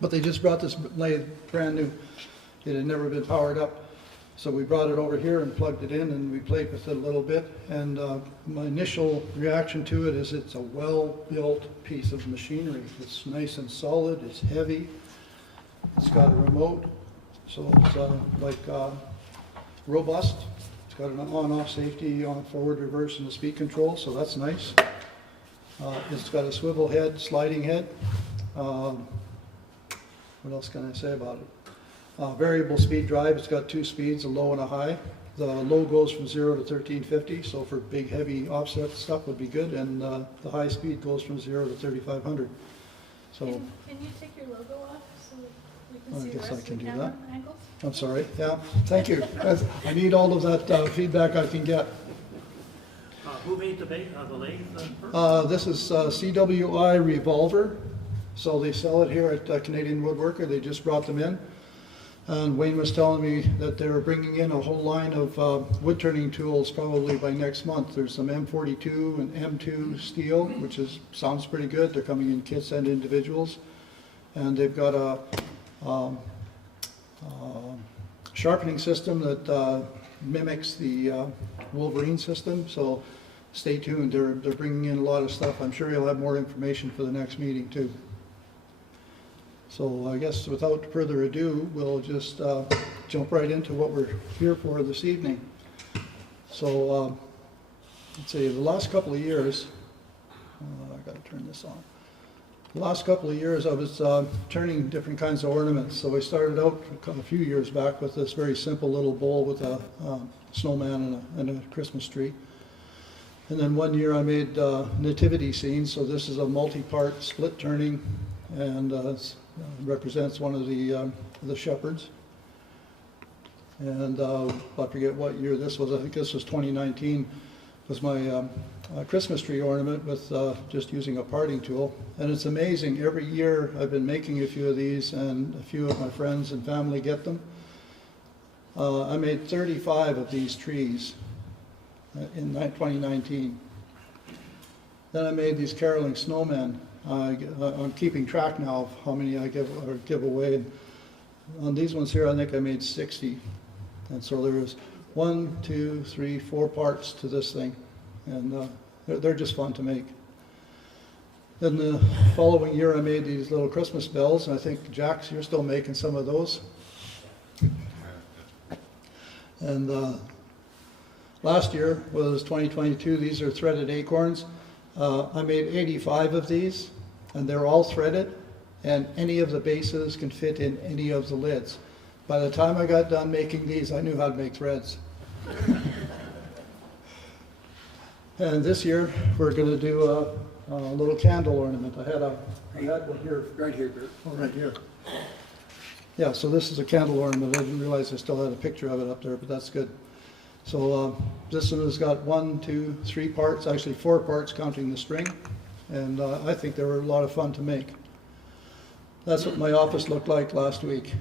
But they just brought this lathe brand new. It had never been powered up. So we brought it over here and plugged it in, and we played with it a little bit. And my initial reaction to it is it's a well-built piece of machinery. It's nice and solid, it's heavy, it's got a remote, so it's robust. It's got an on-off safety, on forward, reverse, and a speed control, so that's nice. It's got a swivel head, sliding head. What else can I say about it? Variable speed drive, it's got 2 speeds, a low and a high. The low goes from 0 to 1350, so for big heavy offset stuff would be good, and the high speed goes from 0 to 3500. So Can you take your logo off so we can see the guess rest I can of the do camera that. angles? I'm sorry, yeah, thank you. I need all of that feedback I can get. Who made the lathe first? This is CWI Revoler, so they sell it here at Canadian Woodworker. They just brought them in. And Wayne was telling me that they were bringing in a whole line of wood turning tools probably by next month. There's some M42 and M2 steel, which sounds pretty good. They're coming in kits and individuals. And they've got a sharpening system that mimics the Wolverine system. So stay tuned. They're bringing in a lot of stuff. I'm sure you'll have more information for the next meeting too. So I guess without further ado, we'll just jump right into what we're here for this evening. So let's see, the last couple of years, I got to turn this on. The last couple of years I was turning different kinds of ornaments. So I started out a few years back with this very simple little bowl with a snowman and a Christmas tree. And then one year I made nativity scenes. So this is a multi-part split turning, and represents one of the shepherds. And I forget what year this was. I think this was 2019. Was my Christmas tree ornament with just using a parting tool. And it's amazing. Every year I've been making a few of these, and a few of my friends and family get them. I made 35 of these trees in 2019. Then I made these caroling snowmen. I'm keeping track now of how many I give away. And on these ones here, I think I made 60. And so there was 1, 2, 3, 4 parts to this thing. And they're just fun to make. Then the following year, I made these little Christmas bells. And I think, Jax, you're still making some of those. And last year was 2022. These are threaded acorns. I made 85 of these, and they're all threaded, and any of the bases can fit in any of the lids. By the time I got done making these, I knew how to make threads. And this year, we're going to do a little candle ornament. I had one here. Right here, Bert. Oh, right here. Yeah, so this is a candle ornament. I didn't realize I still had a picture of it up there, but that's good. So this one has got 1, 2, 3 parts, actually 4 parts counting the string, and I think they were a lot of fun to make. That's what my office looked like last week.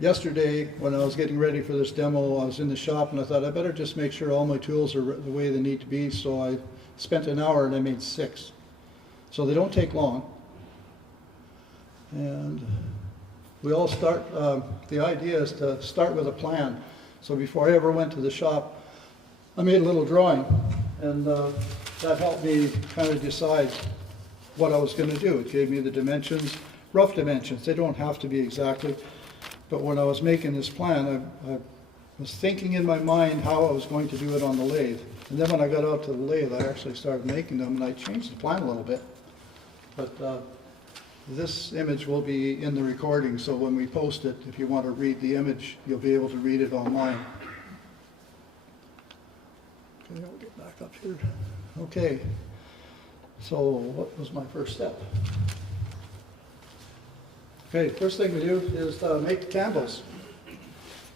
Yesterday, when I was getting ready for this demo, I was in the shop and I thought I better just make sure all my tools are the way they need to be, so I spent an hour and I made 6. So they don't take long. And we all start, the idea is to start with a plan. So before I ever went to the shop, I made a little drawing, and that helped me kind of decide what I was going to do. It gave me the dimensions, rough dimensions. They don't have to be exactly, but when I was making this plan, I was thinking in my mind how I was going to do it on the lathe. And then when I got out to the lathe, I actually started making them, and I changed the plan a little bit. But this image will be in the recording, so when we post it, if you want to read the image, you'll be able to read it online. Okay, I'll get back up here. Okay, so what was my first step? Okay, first thing we do is make the candles.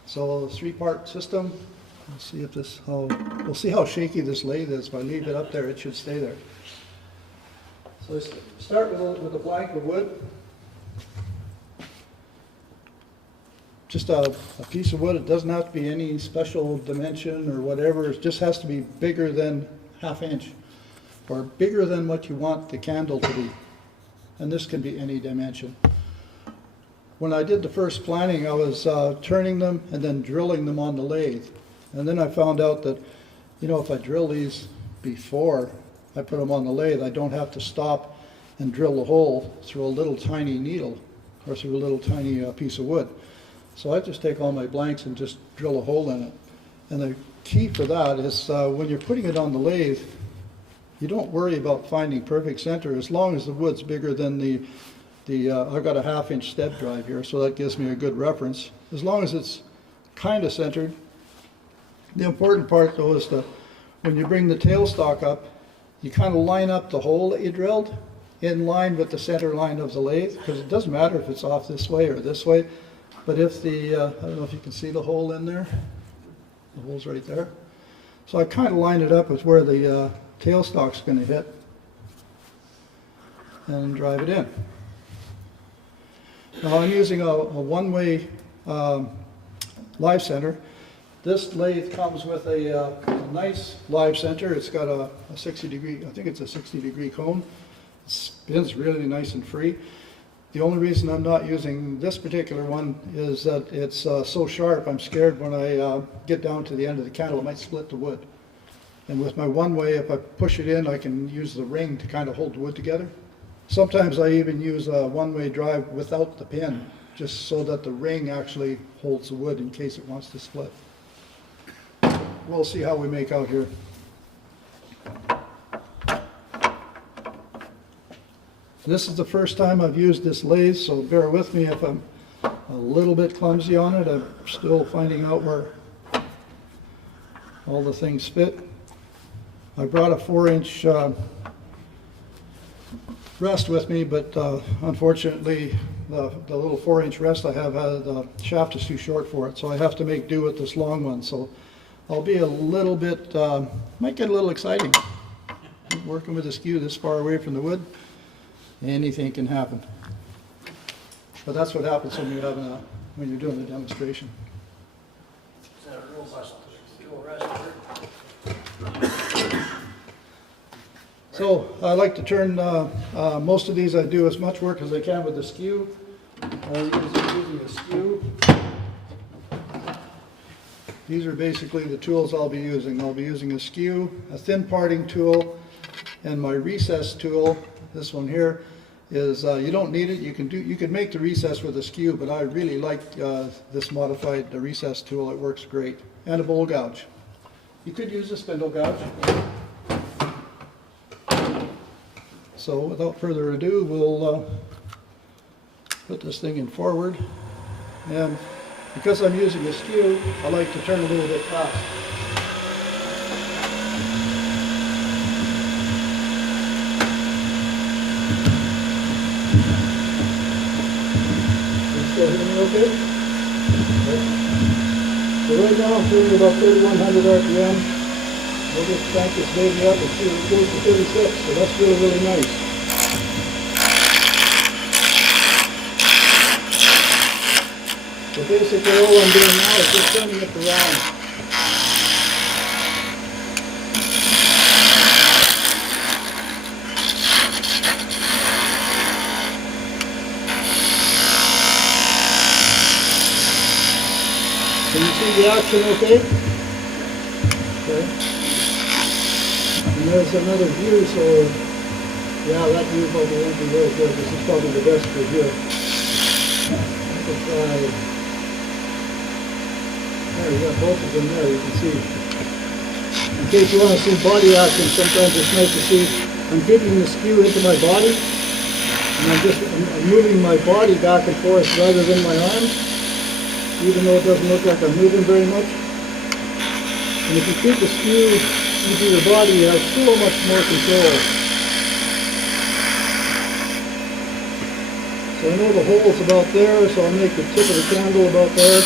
So a 3-part system. Let's see if this, we'll see how shaky this lathe is. If I leave it up there, it should stay there. So let's start with a blank of wood. Just a piece of wood. It doesn't have to be any special dimension or whatever. It just has to be bigger than 1/2 inch, or bigger than what you want the candle to be. and this can be any dimension. When I did the first planing, I was turning them and then drilling them on the lathe. And then I found out that, you know, if I drill these before I put them on the lathe, I don't have to stop and drill a hole through a little tiny needle or through a little tiny piece of wood. So I just take all my blanks and just drill a hole in it. And the key for that is when you're putting it on the lathe, you don't worry about finding perfect center as long as the wood's bigger than I've got a 1/2-inch step drive here, so that gives me a good reference. As long as it's kind of centered. The important part though is that when you bring the tailstock up, you kind of line up the hole that you drilled in line with the center line of the lathe, because it doesn't matter if it's off this way or this way, but if I don't know if you can see the hole in there, the hole's right there. So I kind of line it up with where the tailstock's going to hit and drive it in. Now I'm using a one-way live center. This lathe comes with a nice live center. It's got a 60 degree, I think it's a 60 degree cone. It spins really nice and free. The only reason I'm not using this particular one is that it's so sharp, I'm scared when I get down to the end of the candle, it might split the wood. And with my one-way, if I push it in, I can use the ring to kind of hold the wood together. Sometimes I even use a one-way drive without the pin, just so that the ring actually holds the wood in case it wants to split. We'll see how we make out here. This is the first time I've used this lathe, so bear with me if I'm a little bit clumsy on it. I'm still finding out where all the things fit. I brought a 4-inch rest with me, but unfortunately the little 4-inch rest I have, the shaft is too short for it, so I have to make do with this long one. So I'll be a little bit, might get a little exciting. Working with a skew this far away from the wood, anything can happen. But that's what happens when you're doing a demonstration. Is that a robust dual rest? So I like to turn, most of these I do as much work as I can with the skew. Using a skew. These are basically the tools I'll be using. I'll be using a skew, a thin parting tool, and my recess tool. This one here is, you don't need it. You can make the recess with a skew, but I really like this modified recess tool. It works great. And a bowl gouge. You could use a spindle gouge. So without further ado, we'll put this thing in forward. And because I'm using a skew, I like to turn a little bit fast. You still hear me okay? So right now I'm turning about 3,100 RPM. We'll just crank this baby up and see if it goes to 36, so that's really, really nice. So basically all I'm doing now is just turning it around. Can you see the action okay? Okay. And there's another view, so yeah, that view probably won't be very good. This is probably the best view here. Let's try. There, you got both of them there, you can see. In case you want to see body action, sometimes it's nice to see. I'm getting the skew into my body, and I'm moving my body back and forth rather than my arms, even though it doesn't look like I'm moving very much. And if you keep the skew into your body, you have so much more control. So I know the hole's about there, so I'll make the tip of the candle about there.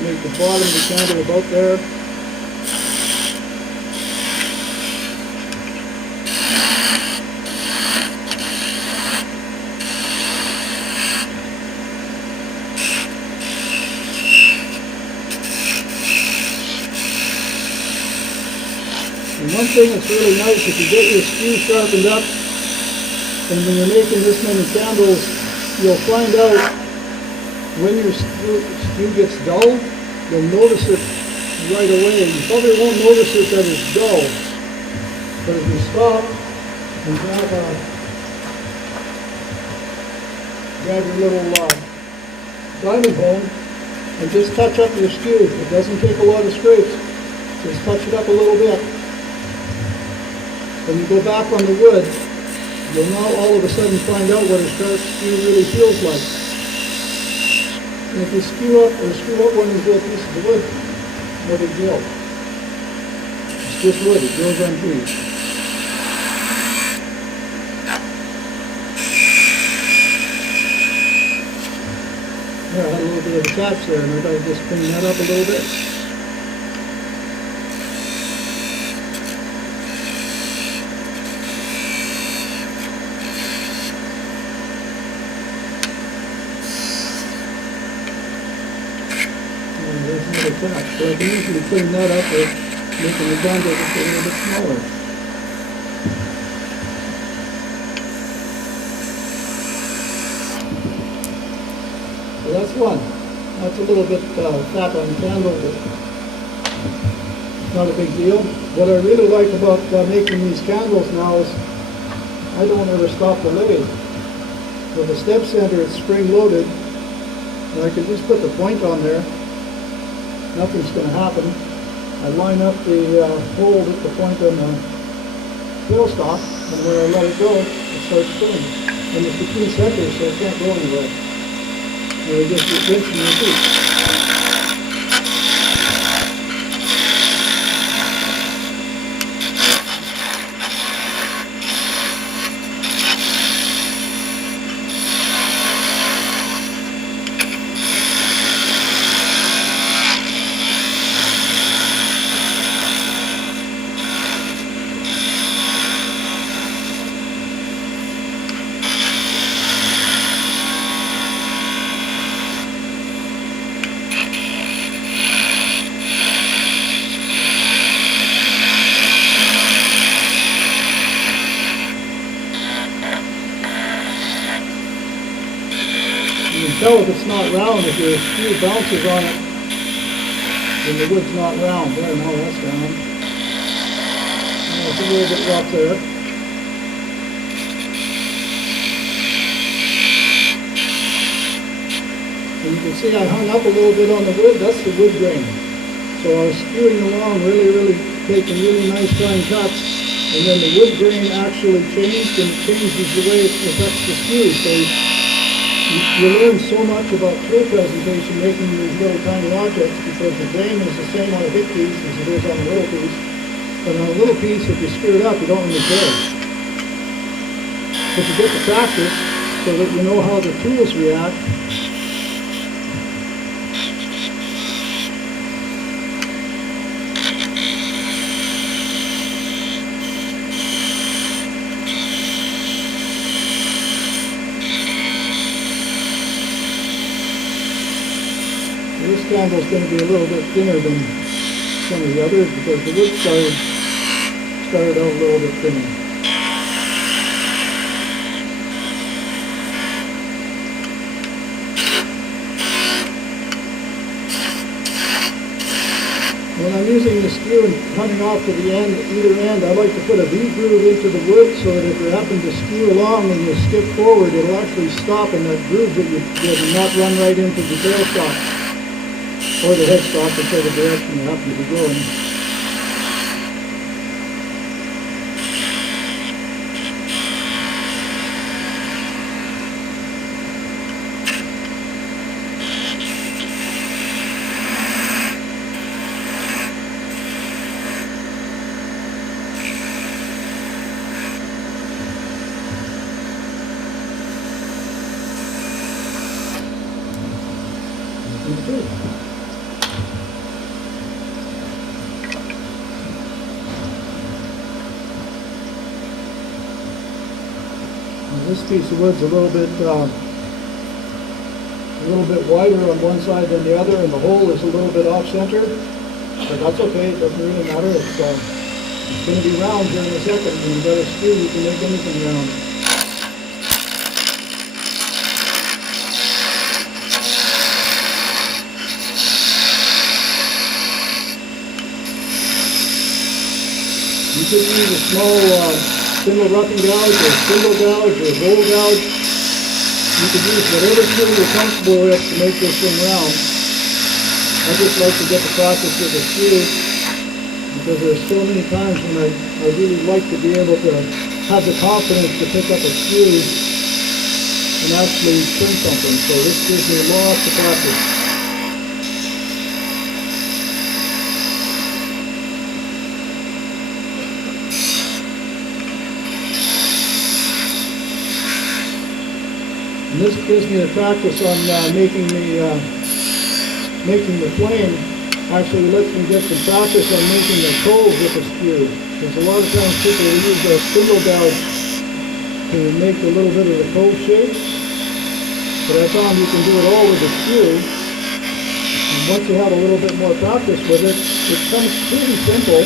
Make the bottom of the candle about there. And one thing that's really nice, if you get your skew sharpened up, And when you're making this many candles, you'll find out when your skew gets dull, you'll notice it right away. You probably won't notice it that it's dull. But if you stop and grab your little diamond hone and just touch up your skew. It doesn't take a lot of scrapes. Just touch it up a little bit. When you go back on the wood, you'll now all of a sudden find out what a sharp skew really feels like. And if you screw up one of these little pieces of wood, no big deal. It's just wood, it grows on trees. There, I had a little bit of a catch there, and I gotta just clean that up a little bit. So I can easily clean that up with making the bundle just a little bit smaller. So that's one. That's a little bit fat on the candle, but not a big deal. What I really like about making these candles now is I don't ever stop the lathe. With the step center, it's spring loaded, and I can just put the point on there. Nothing's going to happen. I line up the hole with the point on the tailstock, and when I let it go, it starts spinning. And it's between centers, so it can't go anywhere. And it just rinse and repeat. You can tell if it's not round, if your skew bounces on it, then the wood's not round. There, no, that's round. And it's a little bit rough there. And you can see I hung up a little bit on the wood. That's the wood grain. So I was skewing along, really taking really nice fine cuts. And then the wood grain actually changed, and it changes the way it affects the skew. So you learn so much about tool presentation making these little tiny objects, because the grain is the same on a big piece as it is on a little piece. But on a little piece, if you screw it up, you don't really care. But you get the practice so that you know how the tools react. This candle is going to be a little bit thinner than some of the others because the wood started out a little bit thinner. When I'm using the skew and coming off to the end, either end, I like to put a V-groove into the wood so that if you happen to skew along and you skip forward, it'll actually stop in that groove that you did and not run right into the tailstock. Or the headstock, whichever direction you happen to be going. This piece of wood's a little bit wider on one side than the other, and the hole is a little bit off center, but that's okay. It doesn't really matter. It's going to be round here in a second. When you've got a skew, you can make anything round. could use a small spindle roughing gouge or spindle gouge or roll gouge. You could use whatever tool you're comfortable with to make this thing round. I just like to get the practice with a screw because there's so many times when I really like to be able to have the confidence to pick up a screw and actually turn something. So this gives me lots of practice. And this gives me the practice on making the flame. Actually lets me get some practice on making the cove with a screw. Because a lot of times people use a spindle gouge to make a little bit of the cove shape. But I found you can do it all with a screw. And once you have a little bit more practice with it, it comes pretty simple.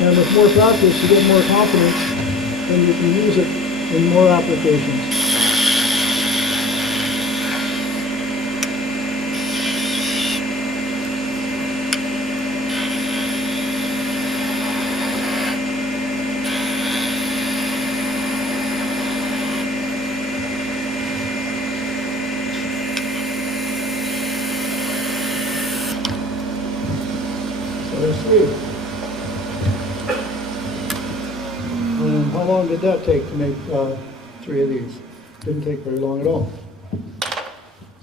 And with more practice, you get more confidence, and you can use it in more applications. So there's three. And how long did that take to make three of these? Didn't take very long at all.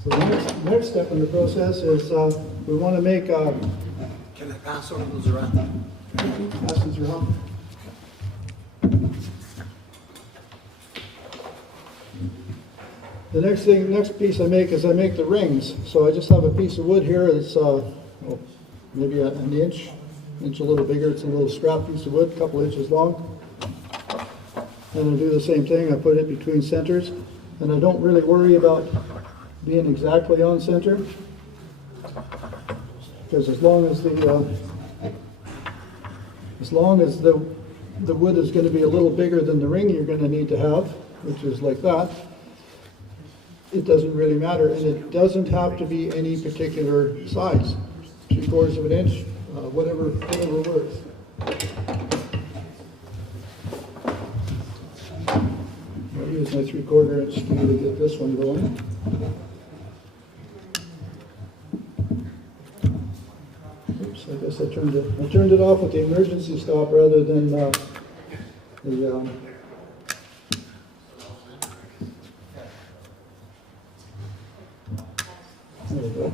So the next step in the process is we want to make Can I pass over those around? passes around. The next piece I make is I make the rings. So I just have a piece of wood here that's maybe an inch a little bigger. It's a little scrap piece of wood, a couple inches long. And I do the same thing. I put it between centers, and I don't really worry about being exactly on center, because as long as the wood is going to be a little bigger than the ring you're going to need to have, which is like that, it doesn't really matter, and it doesn't have to be any particular size, 3/4 of an inch, whatever works. I'll use my 3/4 inch screw to get this one going. Oops, I guess I turned it off with the emergency stop rather than the there we go.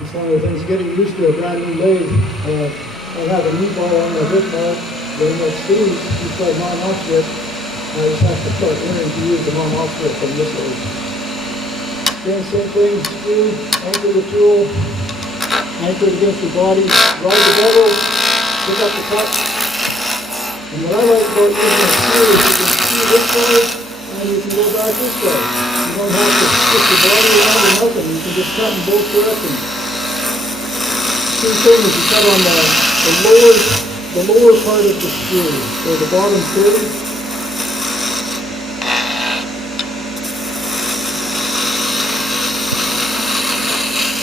It's one of the things, getting used to a brand new lathe. I have a knee bar on my hip now. When that screw, you start on-off switch, I just have to start learning to use the on-off switch on this lathe. Again, same thing, screw, anchor the tool, anchor it against the body, ride the bevel, pick up the cut. And what I like about using a screw is you can screw this way, and you can go back this way. You don't have to twist the body around or nothing, you can just cut in both directions. Same thing is you cut on the lower part of the screw, so the bottom curve.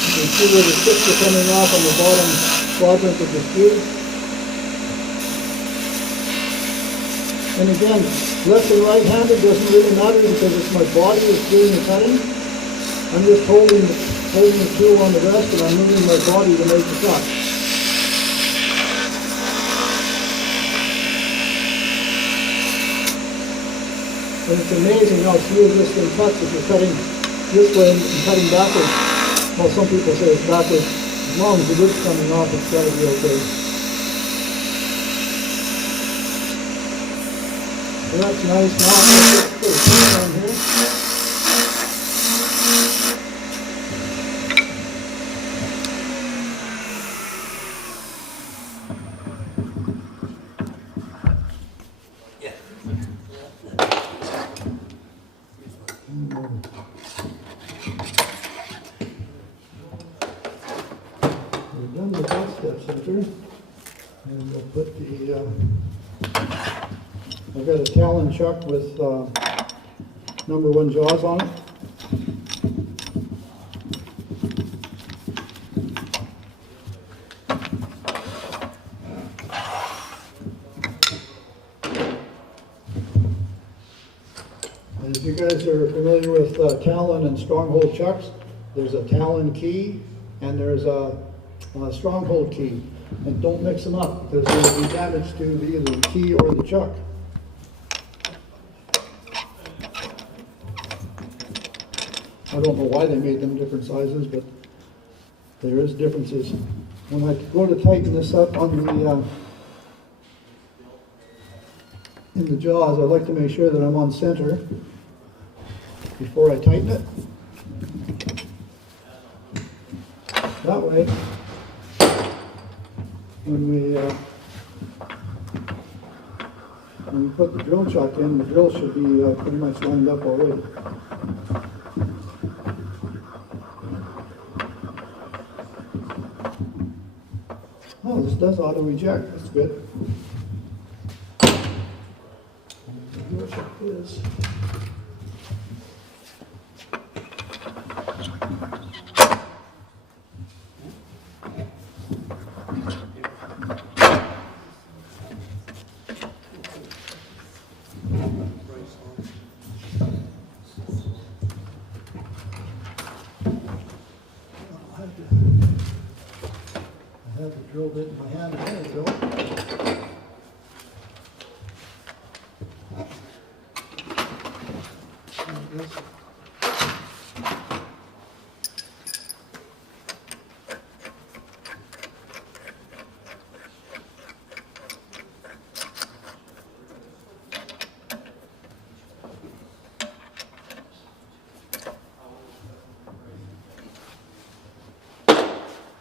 You can see where the tips are coming off on the bottom quadrant of the screw. And again, left and right-handed doesn't really matter because it's my body that's doing the cutting. I'm just holding the tool on the rest and I'm moving my body to make the cut. And it's amazing how smooth this thing cuts if you're cutting this way and cutting backwards. Well, some people say it's backwards. As long as the wood's coming off, it's got to be okay. So that's nice. Now I'm going to put a piece on here. We're done with that step center, and we'll put I've got a Talon chuck with #1 jaws on it. You guys are familiar with Talon and Stronghold chucks. There's a Talon key and there's a Stronghold key. And don't mix them up because there will be damage to either the key or the chuck. I don't know why they made them different sizes, but there is differences. When I go to tighten this up on the in the jaws, I like to make sure that I'm on center before I tighten it. That way, when we put the drill chuck in, the drill should be pretty much lined up already. Oh, this does auto eject. That's good. Drill chuck is. I have the drill bit in my hand a minute ago. There it is.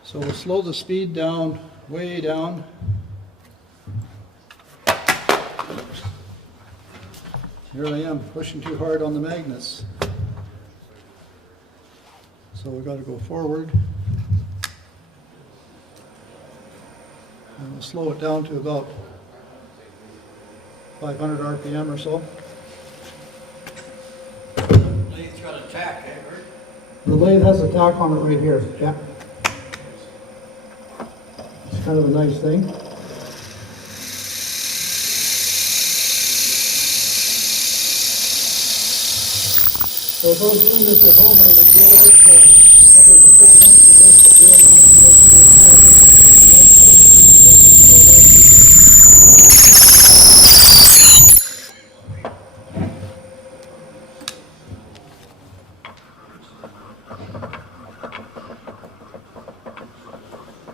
So we'll slow the speed down, way down. Here I am, pushing too hard on the magnets. So we've got to go forward. And we'll slow it down to about 500 RPM or so. Lathe's got a tack, eh, Bert? The lathe has a tack on it right here, yeah. It's kind of a nice thing. So if I was doing this at home, I would drill out probably the full length of this, but drill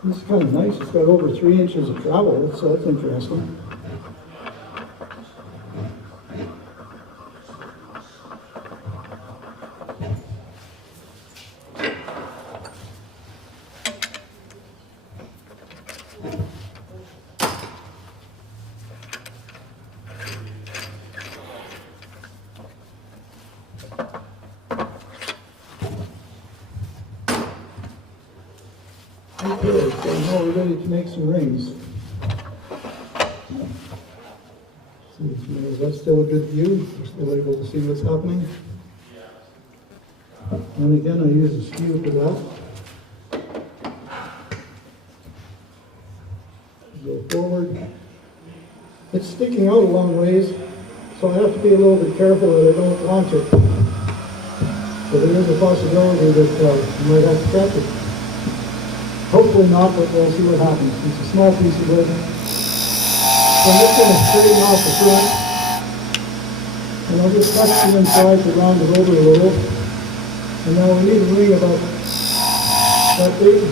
This is kind of nice. It's got over 3 inches of travel. That's interesting. Okay, so now we're ready to make some rings. Is that still a good view? We're still able to see what's happening. And again, I use a skew for that. Go forward. It's sticking out a long ways, so I have to be a little bit careful that I don't launch it. So there is a possibility that you might have to catch it. Hopefully not, but we'll see what happens. It's a small piece of wood. So I'm just going to straighten off the front. And I'll just touch the inside to round it over a little. And now we need a ring about that big.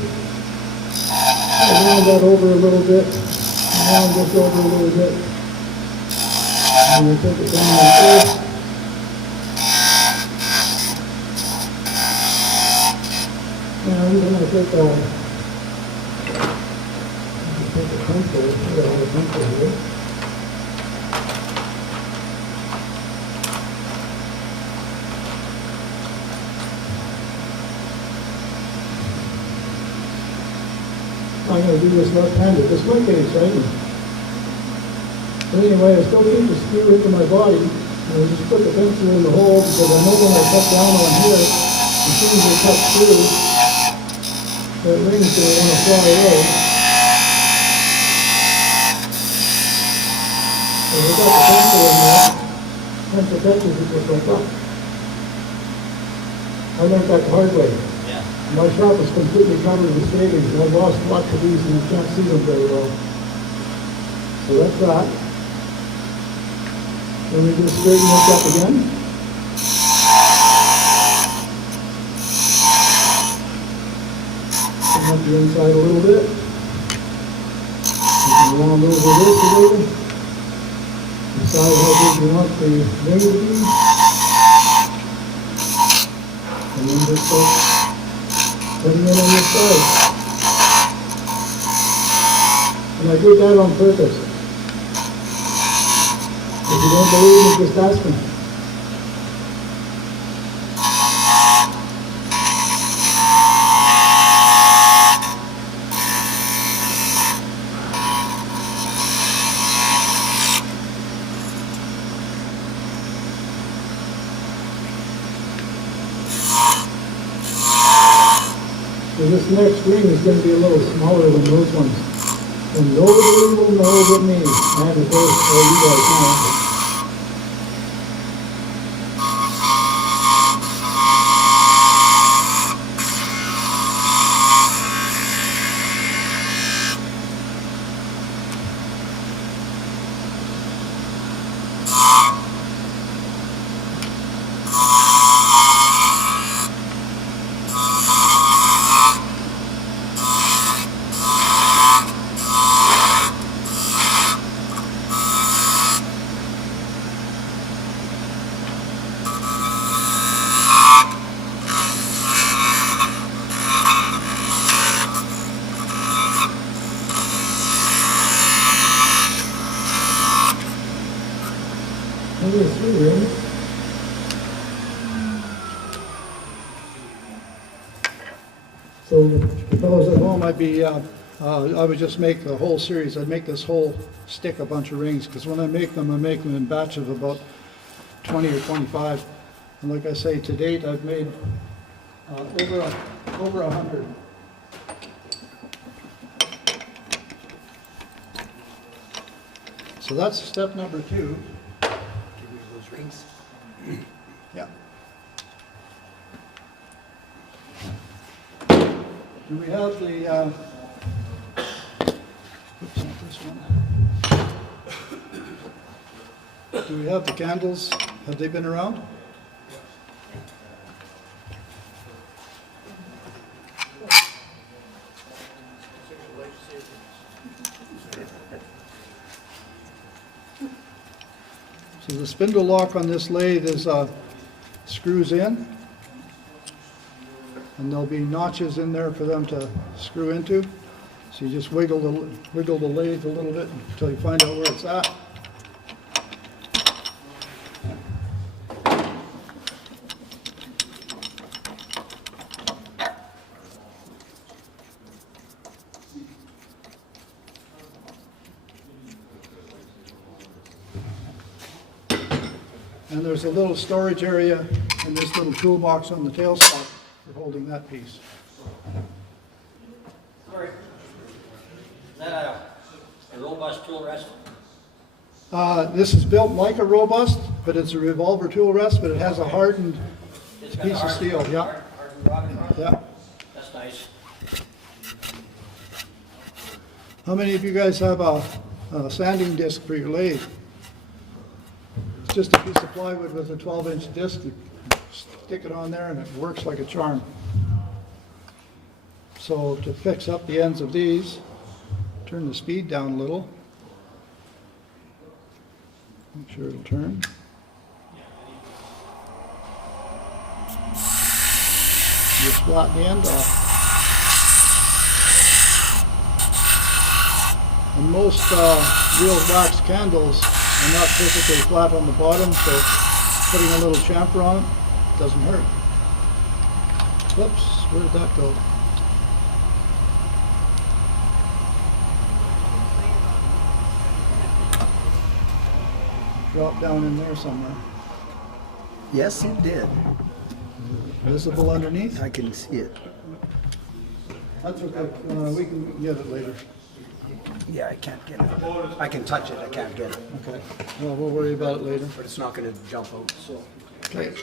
I'll round that over a little bit. And round this over a little bit. And we'll take it down like this. And I'm going to take pencil, I have a pencil here. I'm going to do this left-handed. This might be exciting. But anyway, I still keep the screw into my body. And I just put the pencil in the hole because I know when I cut down on here, as soon as I cut through, that ring's going to want to fly away. So we got the pencil in there, pencil touches it just like that. I learned that the hard way. Yeah. My shop is completely covered with shavings, and I've lost lots of these and you can't see them very well. So that's that. Then we just straighten this up again. Come up the inside a little bit. You can round over this a little. Decide how big you want the ring to be. And then just start putting it on this side. And I did that on purpose. If you don't believe me, just ask me. So this next ring is going to be a little smaller than those ones. And nobody will know but me. And of course, all you guys know. Maybe 3 rings. So the fellows at home, I would just make the whole series. I'd make this whole stick a bunch of rings, because when I make them in batches of about 20 or 25. And like I say, to date, I've made over 100. So that's step number 2. Give me those rings. Yeah. Do we have the, oops, not this one. Do we have the candles? Have they been around? So the spindle lock on this lathe is screws in, and there'll be notches in there for them to screw into. So you just wiggle the lathe a little bit until you find out where it's at. And there's a little storage area in this little toolbox on the tailstock for holding that piece. Sorry. Is that a robust tool rest? This is built like a robust, but it's a revolver tool rest, but it has a hardened It's got piece of hard- steel. Yeah, hardened rod across? yeah. That's nice. How many of you guys have a sanding disc for your lathe? It's just a piece of plywood with a 12-inch disc. You stick it on there and it works like a charm. So to fix up the ends of these, turn the speed down a little. Make sure it'll turn. Just flatten the end off. And most real wax candles are not perfectly flat on the bottom, so putting a little chamfer on it doesn't hurt. Whoops, where did that go? Drop down in there somewhere. Yes, it did. Visible underneath? I can see it. That's okay. We can get it later. Yeah, I can't get it. I can touch it, I can't get it. Okay. Well, we'll worry about it later. But it's not going to jump out, so. Okay.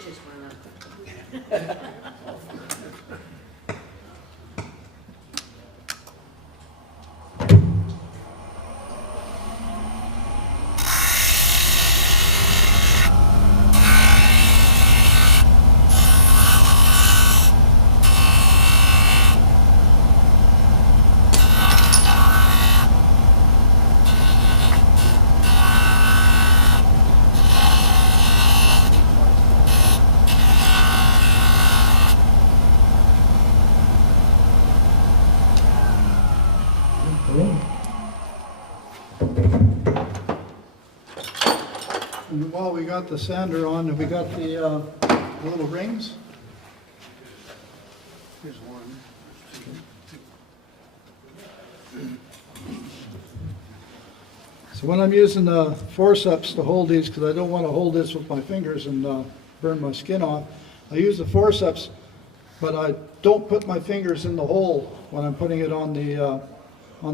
And while we got the sander on, have we got the little rings? Here's one. So when I'm using the forceps to hold these, because I don't want to hold this with my fingers and burn my skin off, I use the forceps, but I don't put my fingers in the hole when I'm putting it on the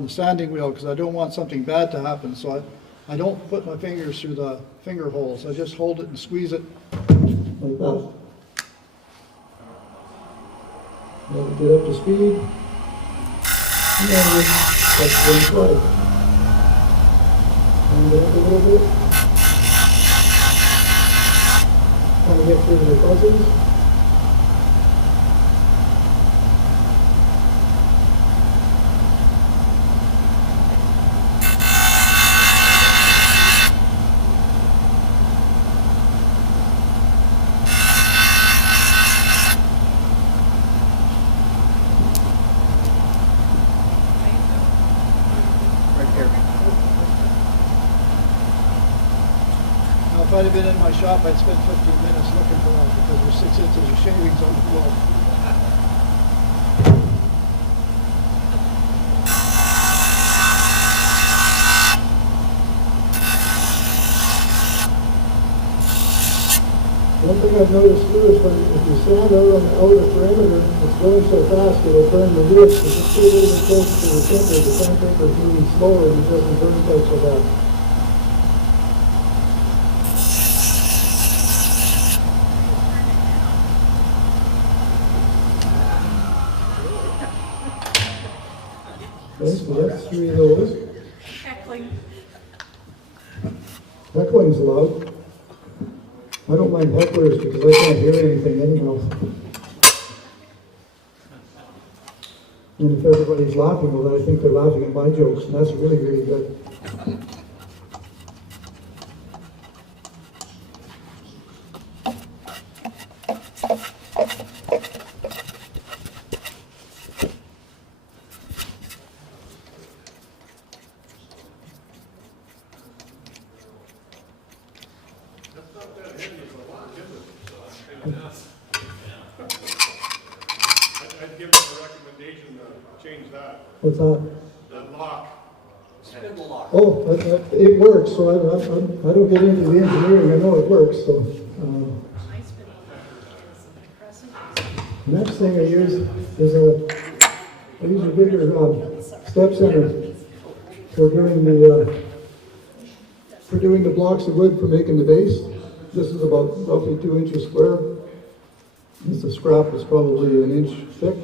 sanding wheel, because I don't want something bad to happen. So I don't put my fingers through the finger holes. I just hold it and squeeze it like that. Let it get up to speed. And then that's one side. And it up a little bit. Trying to get through the fuzzies. Now, if I'd have been in my shop, I'd spend 15 minutes looking for one because there's 6 inches of shavings on the floor. One thing I've noticed too is when if you stand out on the outer perimeter, it's going so fast it'll burn the wood. If you stay a little bit closer to the center, the sandpaper is moving slower and it doesn't burn quite so bad. Okay, so that's 3 of those. Heckling. Heckling's allowed. I don't mind hecklers because I can't hear anything anyhow. And if everybody's laughing, well, then I think they're laughing at my jokes, and that's really, really good. I'd give them a recommendation to change that. What's that? That lock. Spindle lock. Oh, it works, so I don't get into the engineering, I know it works, so. My spindle is crescent. Next thing I use is I use a bigger step center for doing the blocks of wood for making the base. This is about roughly 2 inches square. This scrap is probably 1 inch thick.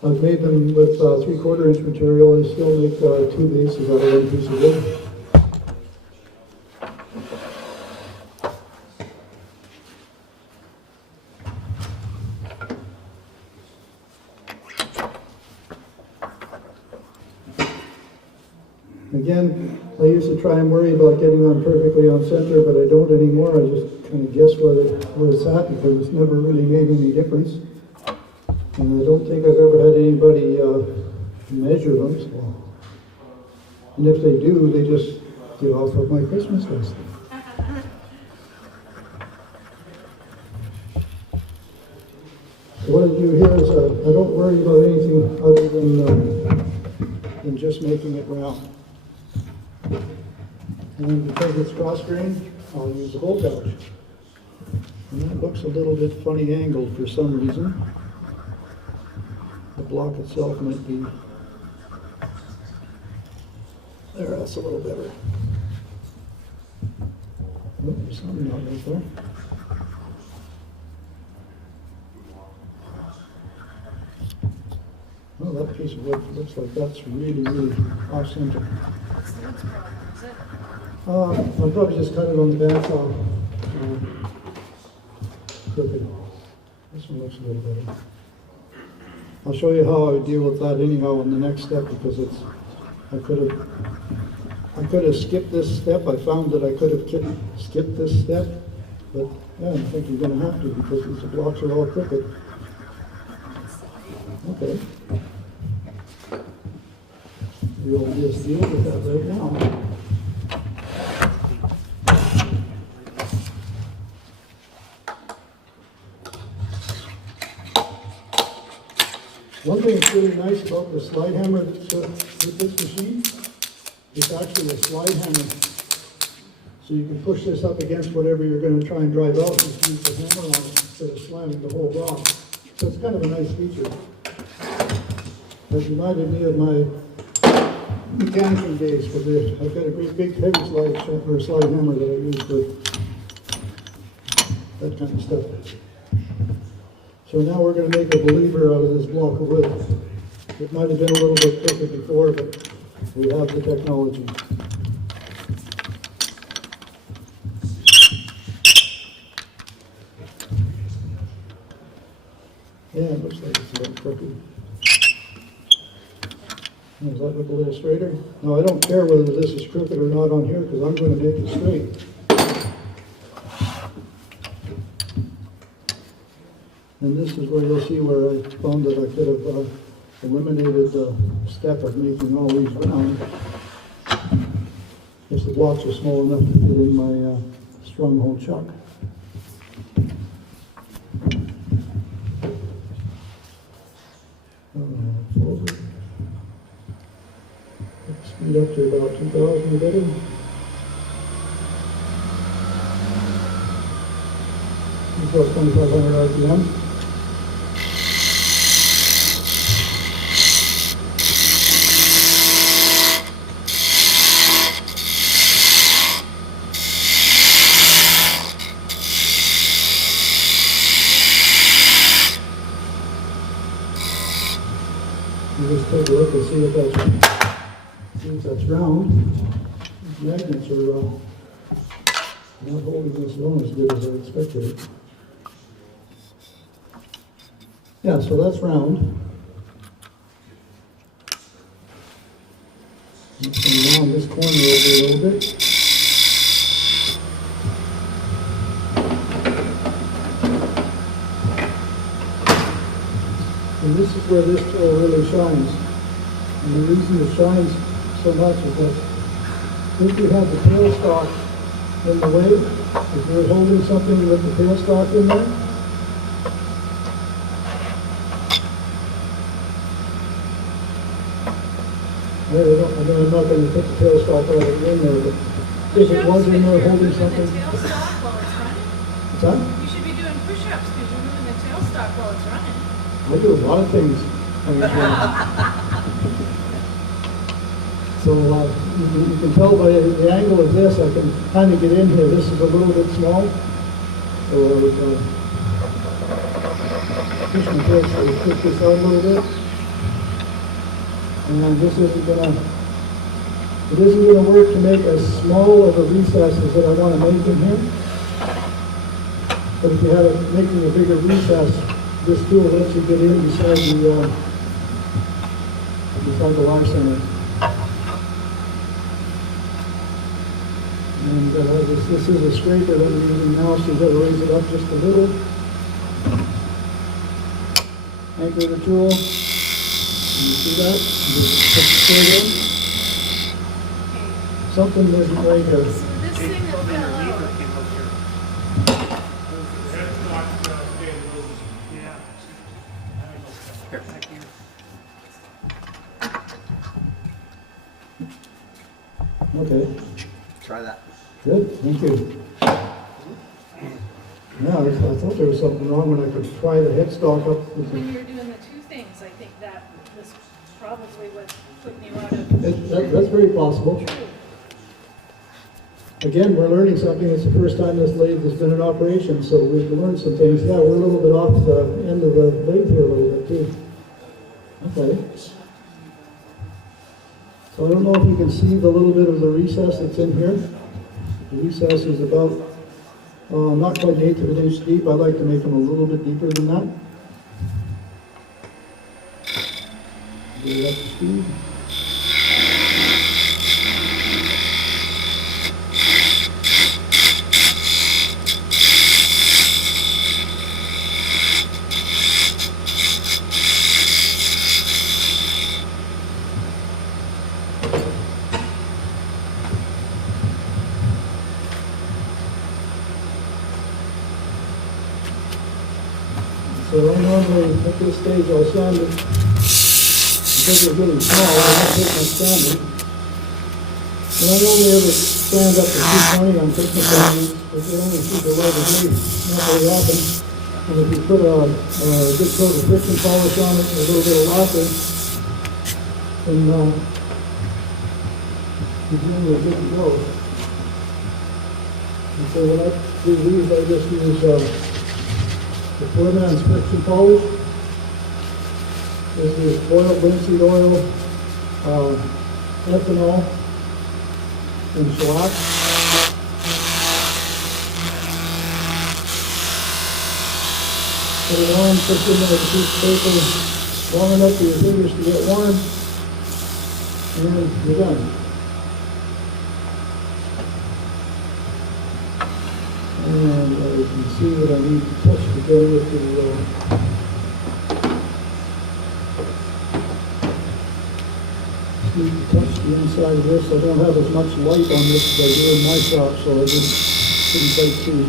I've made them with 3/4 inch material and still make 2 bases out of 1 piece of wood. Again, I used to try and worry about getting on perfectly on center, but I don't anymore. I just kind of guess where it's at because it's never really made any difference. And I don't think I've ever had anybody measure them. So. And if they do, they just get off of my Christmas list. So what I do here is I don't worry about anything other than just making it round. And then because it's cross grain, I'll use a hole gouge. And that looks a little bit funny angled for some reason. The block itself might be, there, that's a little better. Oh, there's something not right there. piece of wood, looks like that's really, really off center. What's the wood's problem, is it? I'll probably just cut it on the bandsaw. Crooked. This one looks a little better. I'll show you how I would deal with that anyhow in the next step, because it's, I could have skipped this step. I found that I could have skipped this step, but yeah, I think you're going to have to, because these blocks are all crooked. Okay. We'll just deal with that right now. One thing that's really nice about the slide hammer that's with this machine, it's actually a slide hammer. So you can push this up against whatever you're going to try and drive out and just use the hammer on it instead of slamming the whole block. So it's kind of a nice feature. That reminded me of my mechanical days, because I've got a great big heavy slide hammer that I use for that kind of stuff. So now we're going to make a believer out of this block of wood. It might have been a little bit crooked before, but we have the technology. Yeah, it looks like it's a little crooked. Does that look a little straighter? No, I don't care whether this is crooked or not on here, because I'm going to make it straight. And this is where you'll see where I found that I could have eliminated the step of making all these round. If the blocks are small enough to fit in my stronghold chuck. Speed up to about 2,000 a bit. Plus 2,500 RPM. You just take a look and see if that's round. These magnets are not holding this on as good as I expected it. Yeah, so that's round. Let's come down this corner over a little bit. And this is where this tool really shines. And the reason it shines so much is that if you have the tailstock in the way, if you're holding something with the tailstock in there, I'm not going to put the tailstock all the way in there, but if it was in there holding something. The tailstock while it's running? What's that? You should be doing push-ups because you're moving the tailstock while it's running. I do a lot of things. So you can tell by the angle of this, I can kind of get in here. This is a little bit small. So I would push my fist to push this out a little bit. And this isn't gonna work to make as small of a recess as that I want to make in here. But if you had making a bigger recess, this tool lets you get in beside the line center. And this is a scraper that we're using now, so you've got to raise it up just a little. Anchor the tool. Can you see that? Just put the tool in. Something isn't right here. So this thing that fell out. Okay. Try that. Good, thank you. Yeah, I thought there was something wrong when I could pry the headstock up. When you were doing the two things, I think that was probably what put you out of. That's very possible. Again, we're learning something. It's the first time this lathe has been in operation, so we've learned some things. Yeah, we're a little bit off the end of the lathe here a little bit too. Okay. So I don't know if you can see the little bit of the recess that's in here. The recess is about, not quite an eighth of an inch deep. I like to make them a little bit deeper than that. Get it up to speed. So I normally, at this stage, I'll sand it, because it's really small, I don't take my sanding. And I only ever sand up to 220 on Christmas sanding, but they only keep it light as me, not very often. And if you put a good coat of friction polish on it, and a little bit of lacquer, then you're generally good to go. And so when I do these, I just use the Foreman's friction polish. This is oil, linseed oil, ethanol, and shellac. Put it on, put it in a piece of paper long enough for your fingers to get warm, and then you're done. And you can see that I need to touch to go with the need to touch the inside of this. I don't have as much light on this as I do in my shop, so I didn't quite see.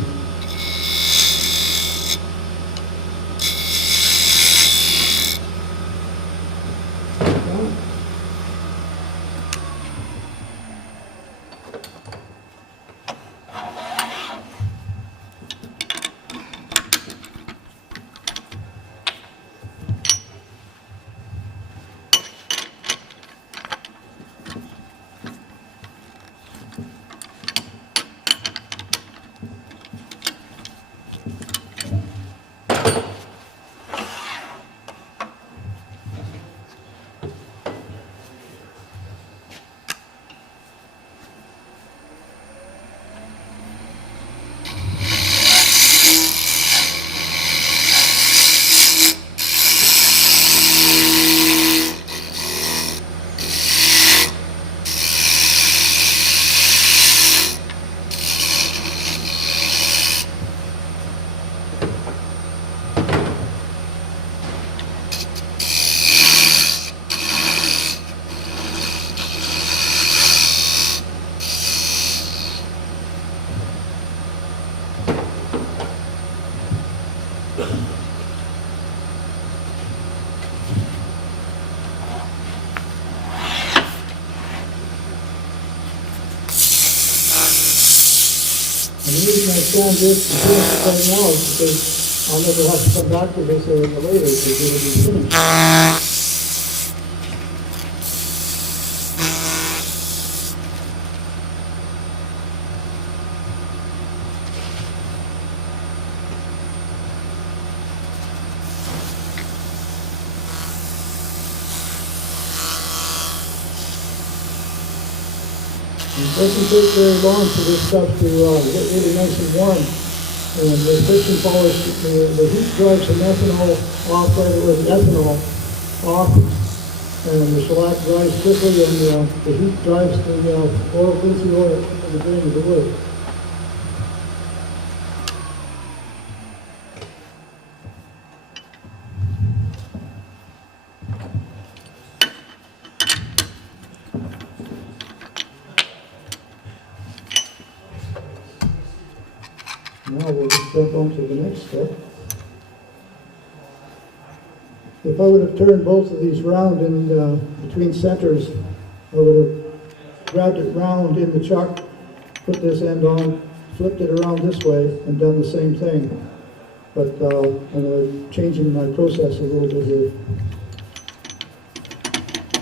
And the reason I sand this and finish it right now is because I'll never have to come back to this area later because it'll be finished. It doesn't take very long for this stuff to get really nice and warm. And the friction polish, the heat drives the methanol off right away, the ethanol off, and the shellac dries quickly, and the heat drives the oil, linseed oil into the grain of the wood. Now we'll just jump on to the next step. If I would have turned both of these round in between centers, I would have grabbed it round in the chuck, put this end on, flipped it around this way, and done the same thing. But I'm changing my process a little bit here.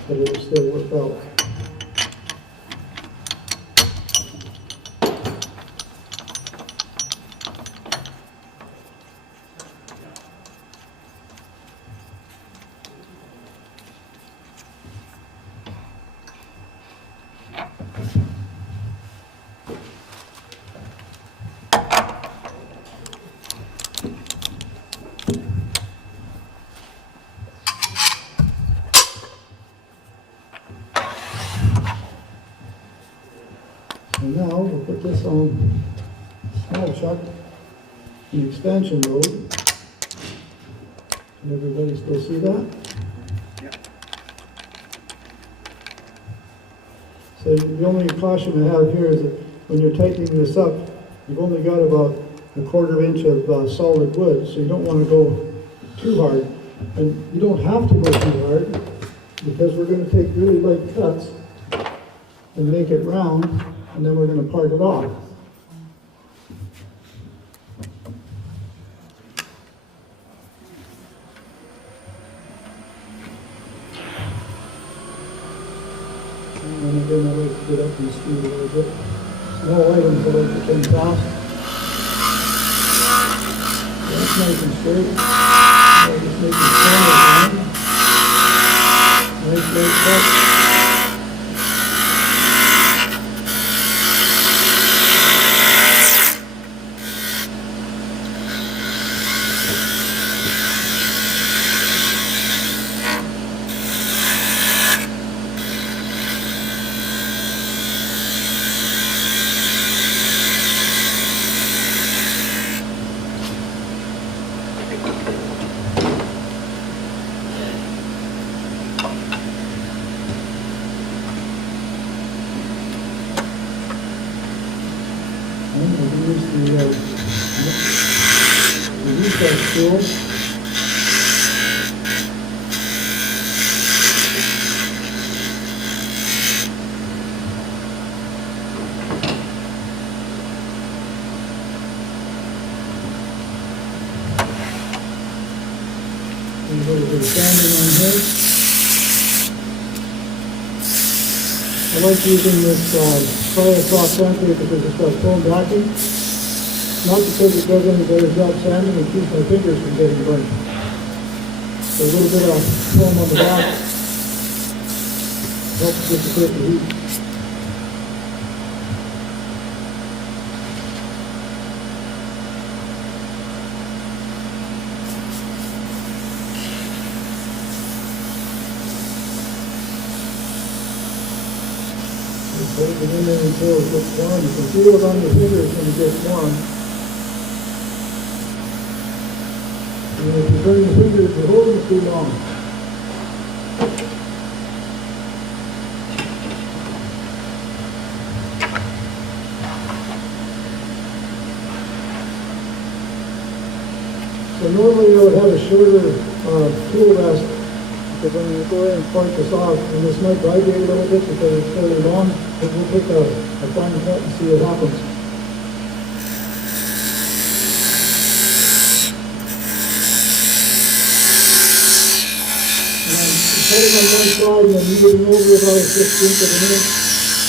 But it'll still work out. now we'll put this on small chuck, the expansion load. Can everybody still see that? So the only caution I have here is that when you're tightening this up, you've only got about a 1/4 inch of solid wood, so you don't want to go too hard. And you don't have to go too hard, because we're going to take really light cuts and make it round, and then we're going to part it off. And again, I like to get up and speed a little bit. Small items I like to turn fast. That's nice and straight. I'll just make it forward. Nice light cut. Tool. A little bit of sanding on here. I like using this soft sandpaper because it's got foam backing. Not because it does any better job sanding, it keeps my fingers from getting burnt. So a little bit of foam on the back helps dissipate the heat. Just hold it in there until it gets warm. You can feel it on your fingers when it gets warm. And if you burn your fingers, you're holding it too long. So normally I would have a shorter tool rest, because when you go in and part this off, and this might vibrate a little bit because it's fairly long, but we'll take a fine cut and see what happens. Cutting on one side and then moving over about a 1/16 of an inch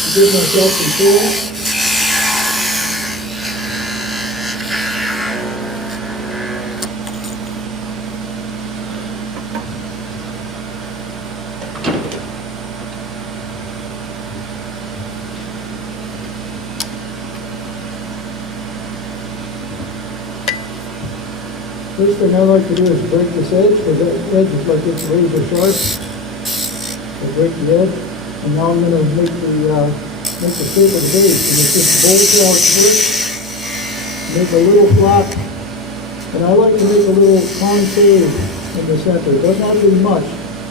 to give myself control. First thing I like to do is break this edge, because that edge is like it's razor sharp. I break the edge, and now I'm going to make the shape of the base. And it's just bolt out first, make a little flat, and I like to make a little concave in the center. It doesn't have to be much,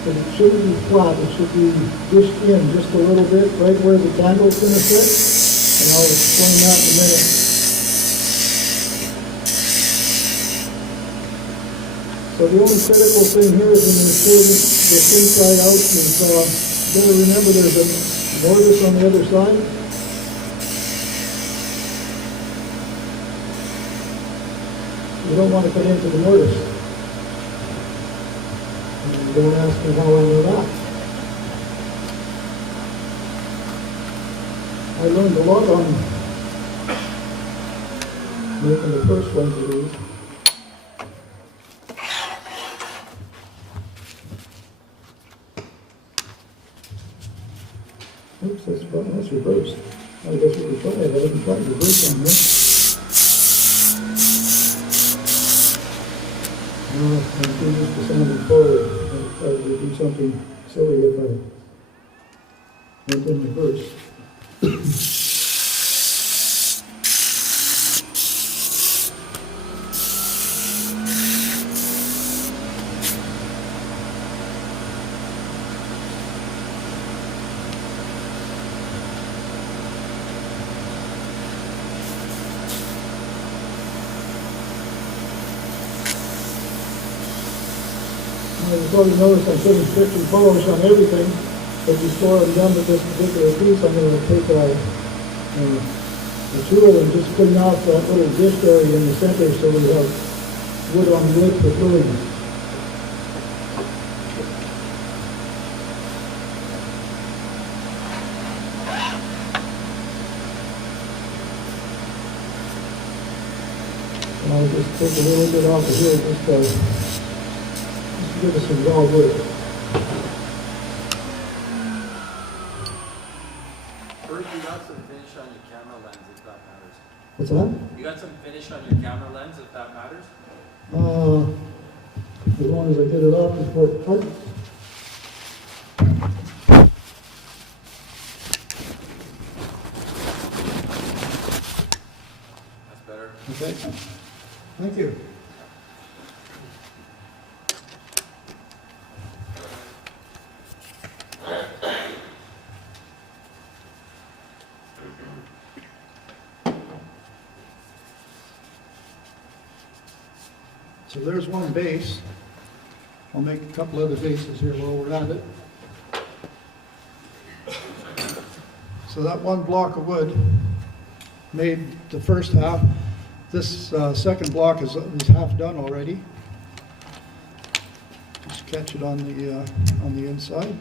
but it shouldn't be flat. It should be dished in just a little bit, right where the candle's going to sit, and I'll explain that in a minute. So the only critical thing here is when you're shooting this inside out is you gotta remember there's a mortise on the other side. You don't want to cut into the mortise. And don't ask me how I know that. I learned a lot on making the first one of these. Oops, that's reversed. I guess we could try it. I haven't tried reverse on this. No, I'm too used to sounding forward. I thought I would do something silly if I went in reverse. You probably noticed I'm putting strictly polish on everything, but before I'm done with this particular piece, I'm going to take a tool and just clean off that little disc area in the center so we have wood on wood for gluing. And I'll just take a little bit off of here just to give us some raw wood. Bert, you got some finish on your camera lens if that matters. What's that? You got some finish on your camera lens if that matters? As long as I get it off before it cuts. That's better. Okay. Thank you. So there's one base. I'll make a couple other bases here while we're at it. So that one block of wood made the first half. This second block is half done already. Just catch it on the inside.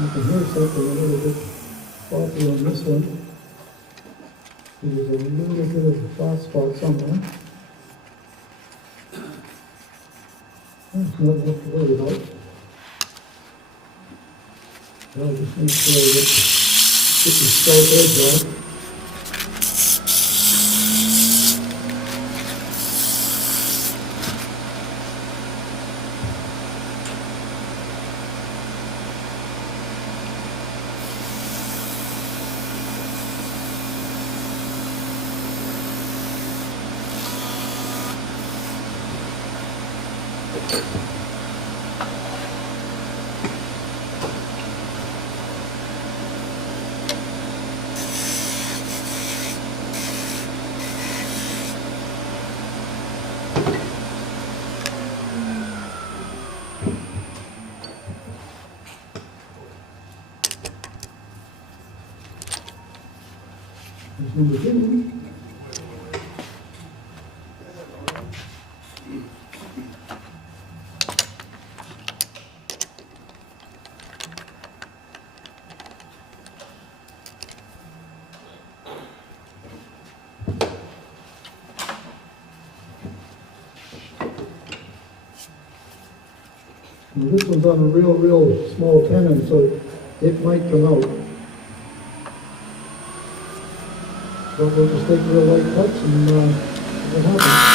You can hear something a little bit faulty on this one. There's a little bit of a flat spot somewhere. That's not enough to worry about. I'll just make sure I get the stout edge off. There's number 2. Now this one's on a real small tenon, so it might come out. But we'll just take real light cuts and see what happens.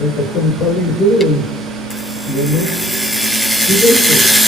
make a thin parting tool and we'll make 2 bases.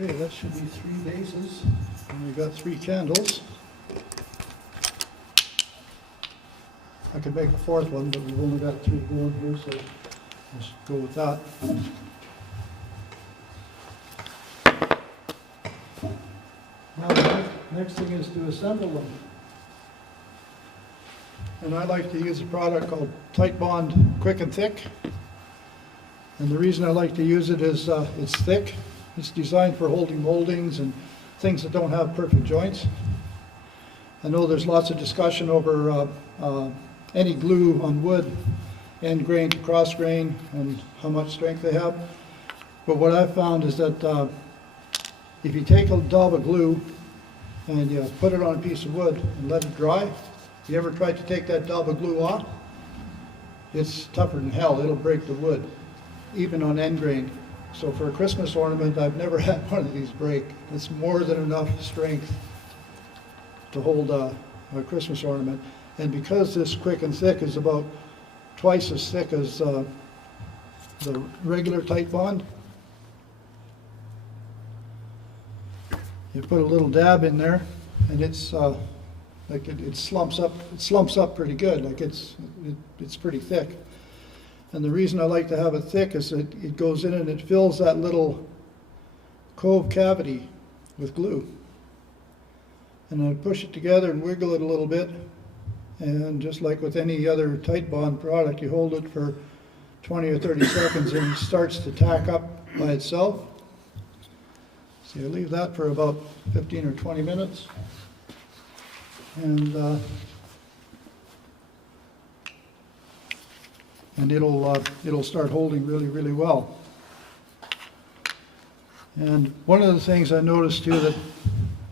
Okay, that should be 3 bases, and we've got 3 candles. I could make a 4th one, but we've only got 3 going here, so let's go with that. Now, the next thing is to assemble them. And I like to use a product called Tight Bond Quick and Thick. And the reason I like to use it is it's thick. It's designed for holding moldings and things that don't have perfect joints. I know there's lots of discussion over any glue on wood, end grain to cross grain, and how much strength they have. But what I've found is that if you take a daub of glue and you put it on a piece of wood and let it dry, if you ever tried to take that daub of glue off, it's tougher than hell. It'll break the wood, even on end grain. So for a Christmas ornament, I've never had one of these break. It's more than enough strength to hold a Christmas ornament. And because this quick and thick is about twice as thick as the regular Tight Bond, you put a little dab in there, and it's like it slumps up. It slumps up pretty good. Like it's pretty thick. And the reason I like to have it thick is that it goes in and it fills that little cove cavity with glue. And I push it together and wiggle it a little bit. And just like with any other Tight Bond product, you hold it for 20 or 30 seconds and it starts to tack up by itself. So you leave that for about 15 or 20 minutes. And it'll start holding really, really well. And one of the things I noticed too, that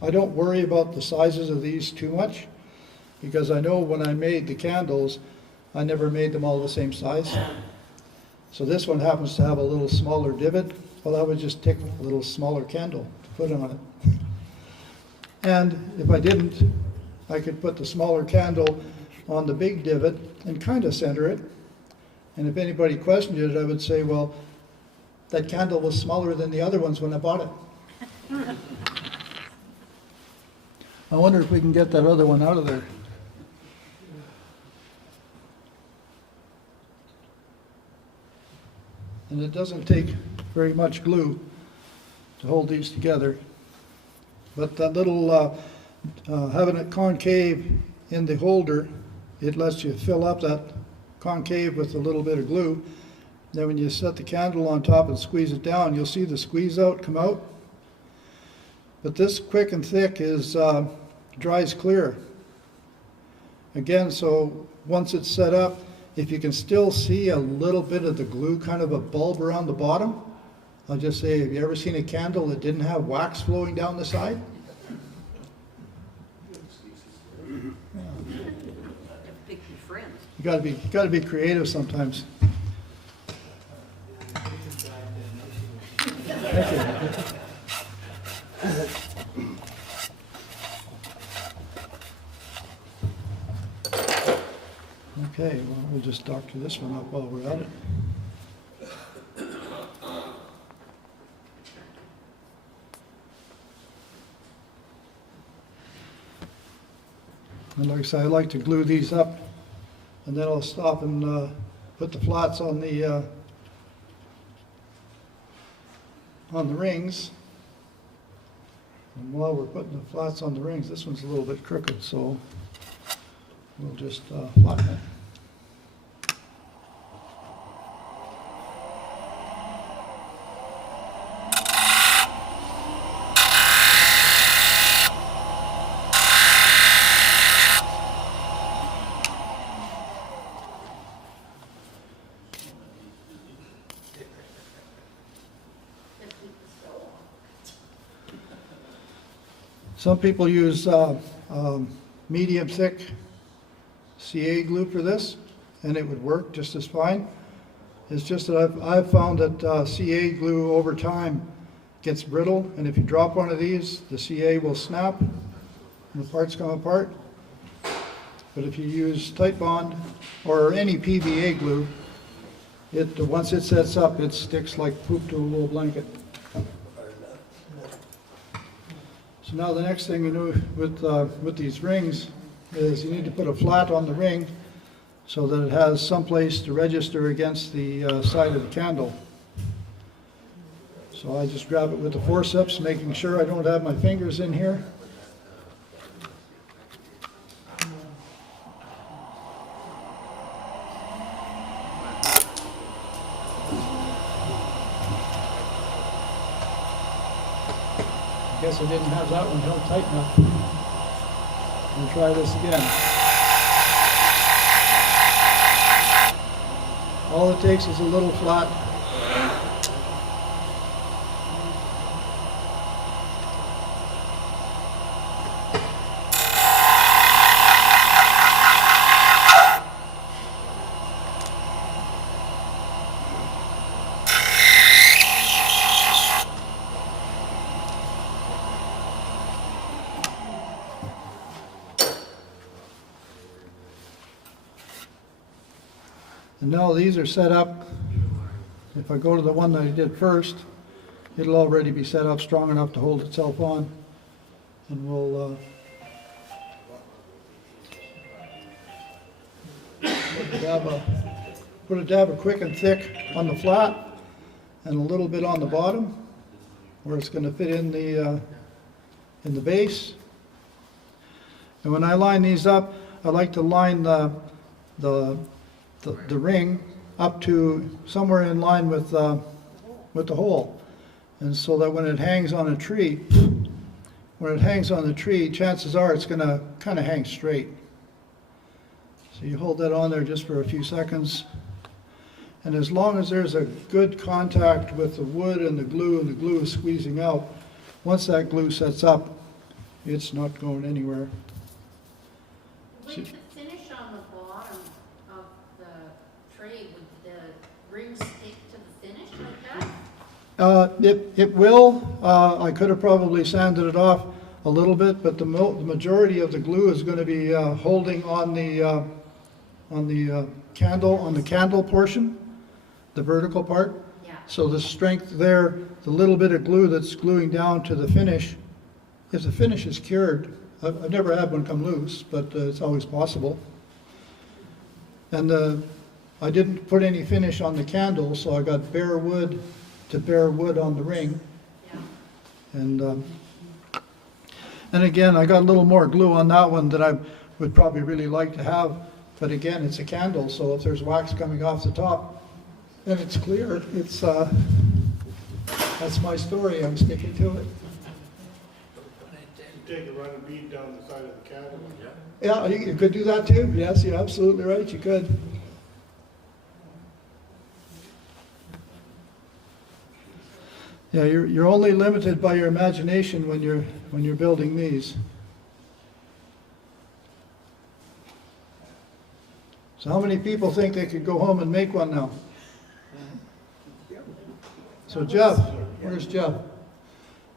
I don't worry about the sizes of these too much, because I know when I made the candles, I never made them all the same size. So this one happens to have a little smaller divot. Well, I would just take a little smaller candle to put on it. And if I didn't, I could put the smaller candle on the big divot and kind of center it. And if anybody questioned it, I would say, well, that candle was smaller than the other ones when I bought it. I wonder if we can get that other one out of there. And it doesn't take very much glue to hold these together. But that little, having it concave in the holder, it lets you fill up that concave with a little bit of glue, Then when you set the candle on top and squeeze it down, you'll see the squeeze out come out. But this quick and thick is dries clear. Again, so once it's set up, if you can still see a little bit of the glue, kind of a bulb around the bottom, I'll just say, have you ever seen a candle that didn't have wax flowing down the side? Pick your friends. You gotta be creative sometimes. Thank you. Okay, well, we'll just doctor this one up while we're at it. And like I say, I like to glue these up, and then I'll stop and put the flats on the rings. And while we're putting the flats on the rings, this one's a little bit crooked, so we'll just flatten it. Some people use medium thick CA glue for this, and it would work just as fine. It's just that I've found that CA glue over time gets brittle, and if you drop one of these, the CA will snap and the parts come apart. But if you use Tight Bond or any PVA glue, once it sets up, it sticks like poop to a wool blanket. So now the next thing you do with these rings is you need to put a flat on the ring so that it has some place to register against the side of the candle. So I just grab it with the forceps, making sure I don't have my fingers in here. I guess I didn't have that one held tight enough. We'll try this again. All it takes is a little flat. And now these are set up. If I go to the one that I did first, it'll already be set up strong enough to hold itself on. And we'll put a dab of quick and thick on the flat and a little bit on the bottom where it's going to fit in the base. And when I line these up, I like to line the ring up to somewhere in line with the hole, and so that when it hangs on a tree, chances are it's going to kind of hang straight. So you hold that on there just for a few seconds, and as long as there's a good contact with the wood and the glue is squeezing out, once that glue sets up, it's not going anywhere. With the finish on the bottom of the tray, would the ring stick to the finish like that? It will. I could have probably sanded it off a little bit, but the majority of the glue is going to be holding on the candle portion, the vertical part. Yeah. So the strength there, the little bit of glue that's gluing down to the finish, if the finish is cured, I've never had one come loose, but it's always possible. And I didn't put any finish on the candle, so I got bare wood to bare wood on the ring. Yeah. And again, I got a little more glue on that one that I would probably really like to have, but again, it's a candle, so if there's wax coming off the top, and it's clear. It's, that's my story. I'm sticking to it. You take a run and bead down the side of the candle. Yeah, you could do that too. Yes, you're absolutely right. You could. Yeah, you're only limited by your imagination when you're building these. So how many people think they could go home and make one now? So Jeff, where's Jeff?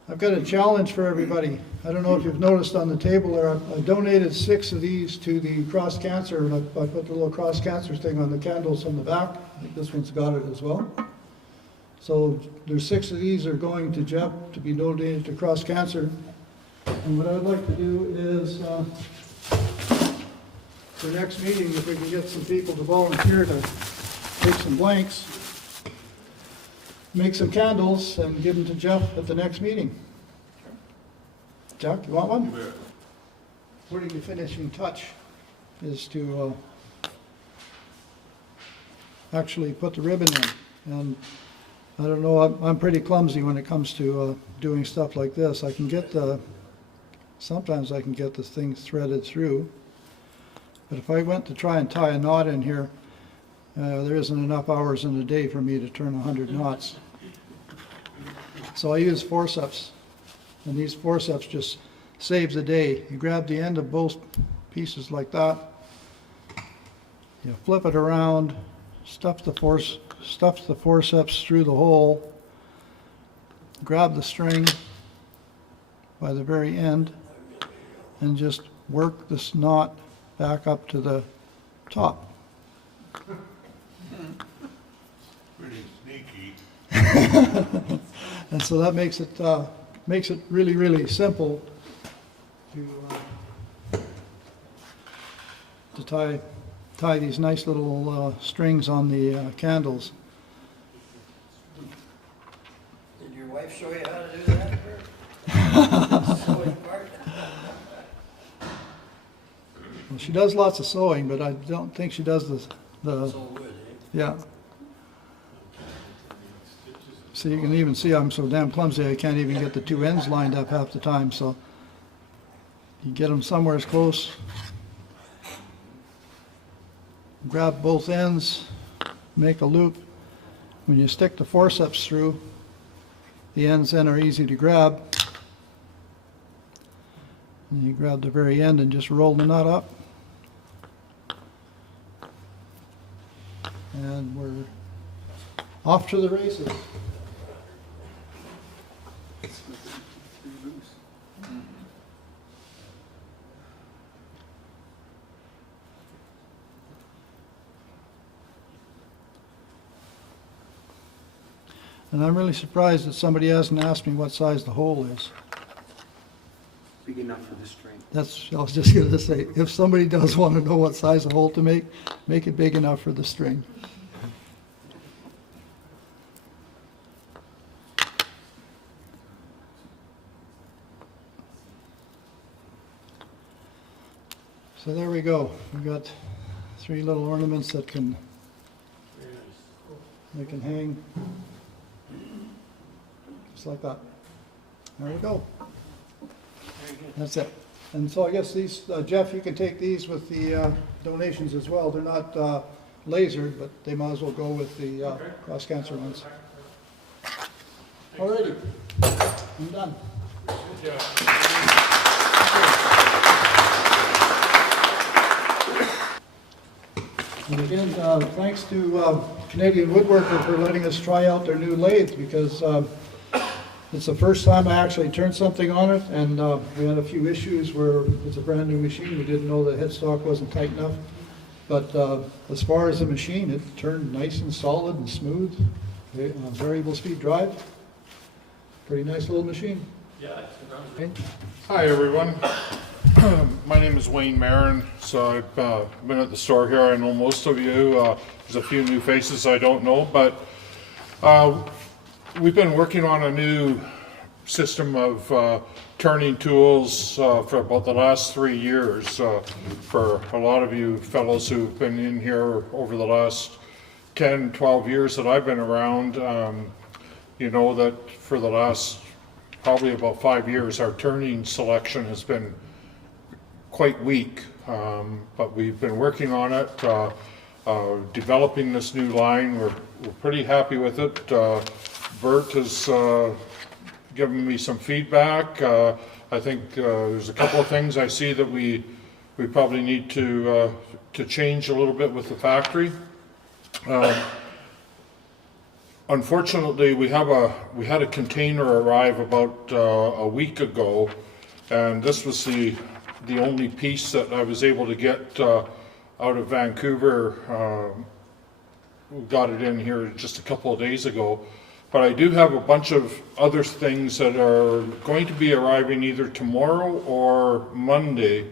I've got a challenge for everybody. I don't know if you've noticed on the table there, I donated 6 of these to the cross cancer, and I put the little cross cancer thing on the candles on the back. I think this one's got it as well. So there's 6 of these are going to Jeff to be donated to cross cancer. And what I'd like to do is, for next meeting, if we can get some people to volunteer to take some blanks, make some candles, and give them to Jeff at the next meeting. Jack, you want one? Putting the finishing touch is to actually put the ribbon in. And I don't know, I'm pretty clumsy when it comes to doing stuff like this. I can get sometimes I can get this thing threaded through. But if I went to try and tie a knot in here, there isn't enough hours in a day for me to turn 100 knots. So I use forceps, and these forceps just save the day. You grab the end of both pieces like that, you flip it around, stuff the forceps through the hole, grab the string by the very end, and just work this knot back up to the top. Pretty sneaky. And so that makes it really, really simple to tie these nice little strings on the candles. Did your wife show you how to do that, Bert? Sewing part? Well, she does lots of sewing, but I don't think she does the So wood, eh? yeah. So you can even see I'm so damn clumsy I can't even get the 2 ends lined up half the time, so you get them somewhere as close. Grab both ends, make a loop. When you stick the forceps through, the ends then are easy to grab. And you grab the very end and just roll the knot up. And we're off to the races. And I'm really surprised that somebody hasn't asked me what size the hole is. Big enough for the string. That's, I was just going to say, if somebody does want to know what size of hole to make it big enough for the string. So there we go. We've got 3 little ornaments that can hang just like that. There we go. That's it. And so I guess these, Jeff, you can take these with the donations as well. They're not lasered, but they might as well go with the cross cancer ones. Alrighty, I'm done. And again, thanks to Canadian Woodworker for letting us try out their new lathe, because it's the first time I actually turned something on it, and we had a few issues where it's a brand new machine. We didn't know the headstock wasn't tight enough. But as far as the machine, it turned nice and solid and smooth. Variable speed drive. Pretty nice little machine. Yeah. Okay. Hi, everyone. My name is Wayne Marin. So I've been at the store here. I know most of you. There's a few new faces I don't know, but we've been working on a new system of turning tools for about the last 3 years. For a lot of you fellows who've been in here over the last 10, 12 years that I've been around, you know that for the last probably about 5 years, our turning selection has been quite weak. But we've been working on it, developing this new line. We're pretty happy with it. Bert has given me some feedback. I think there's a couple of things I see that we probably need to change a little bit with the factory. Unfortunately, we had a container arrive about a week ago, and this was the only piece that I was able to get out of Vancouver. We got it in here just a couple of days ago. But I do have a bunch of other things that are going to be arriving either tomorrow or Monday.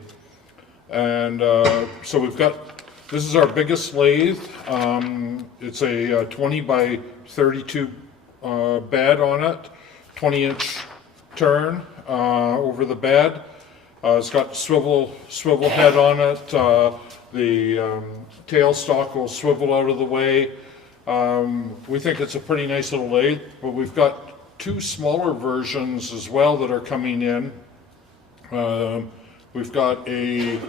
And so we've got, this is our biggest lathe. It's a 20 by 32 bed on it, 20-inch turn over the bed. It's got swivel head on it. The tailstock will swivel out of the way. We think it's a pretty nice little lathe, but we've got two smaller versions as well that are coming in. We've got a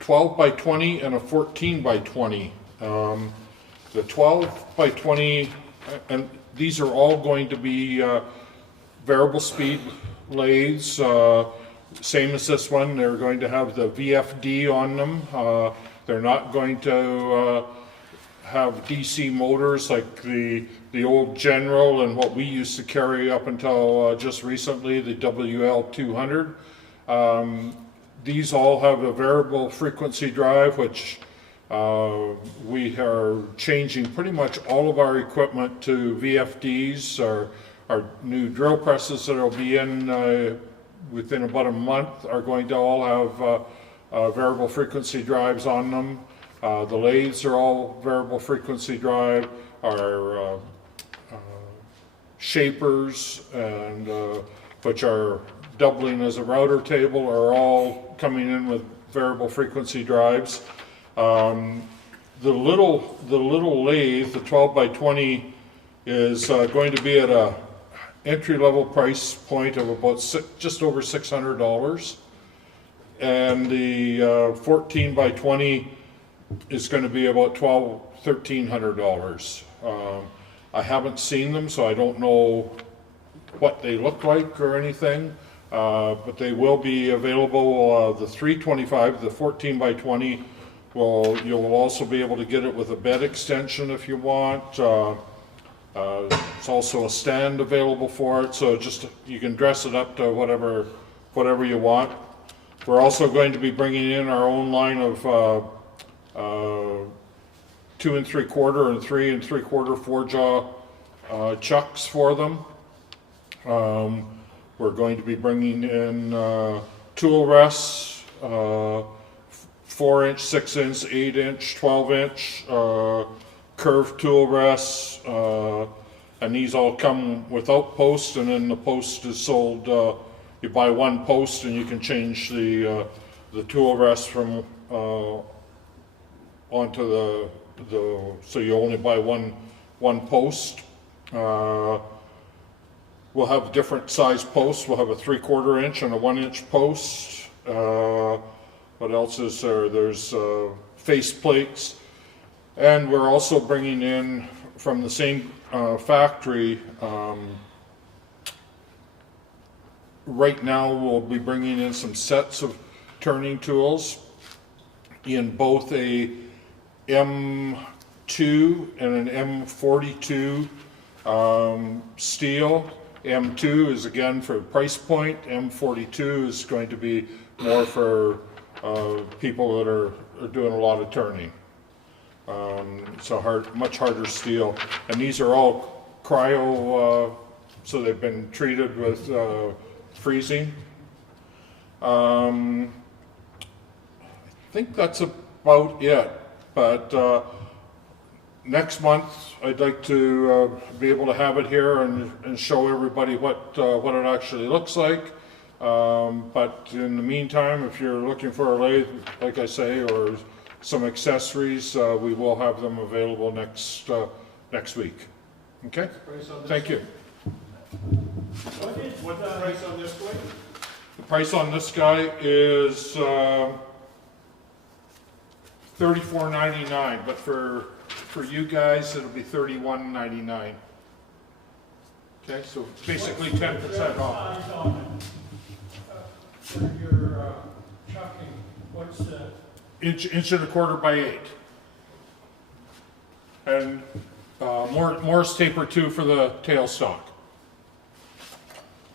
12 by 20 and a 14 by 20. The 12 by 20, and these are all going to be variable speed lathes, same as this one. They're going to have the VFD on them. They're not going to have DC motors like the old General and what we used to carry up until just recently, the WL200. These all have a variable frequency drive, which we are changing pretty much all of our equipment to VFDs. Our new drill presses that will be in within about a month are going to all have variable frequency drives on them. The lathes are all variable frequency drive. Our shapers, and which are doubling as a router table, are all coming in with variable frequency drives. The little lathe, the 12 by 20, is going to be at a entry-level price point of about just over $600, and the 14 by 20 is going to be about $1,300. I haven't seen them, so I don't know what they look like or anything, but they will be available. The 325, the 14 by 20, you'll also be able to get it with a bed extension if you want. It's also a stand available for it, so just you can dress it up to whatever you want. We're also going to be bringing in our own line of 2 3/4 and 3 3/4 4-jaw chucks for them. We're going to be bringing in tool rests, 4-inch, 6-inch, 8-inch, 12-inch, curved tool rests, and these all come without post, and then the post is sold. You buy one post and you can change the tool rest from onto the so you only buy one post. We'll have different size posts. We'll have a 3/4 inch and a 1-inch post. What else is there? There's face plates, and we're also bringing in from the same factory. Right now, we'll be bringing in some sets of turning tools in both a M2 and an M42 steel. M2 is again for price point. M42 is going to be more for people that are doing a lot of turning. It's a much harder steel, and these are all cryo, so they've been treated with freezing. I think that's about it, but next month I'd like to be able to have it here and show everybody what it actually looks like. But in the meantime, if you're looking for a lathe, like I say, or some accessories. We will have them available next week. Okay? Thank you. What's the price on this one? The price on this guy is $34.99, but for you guys, it'll be $31.99. Okay, so basically 10% off. Size on it. For your chucking, what's the? Inch and a quarter by 8. And Morse taper 2 for the tailstock.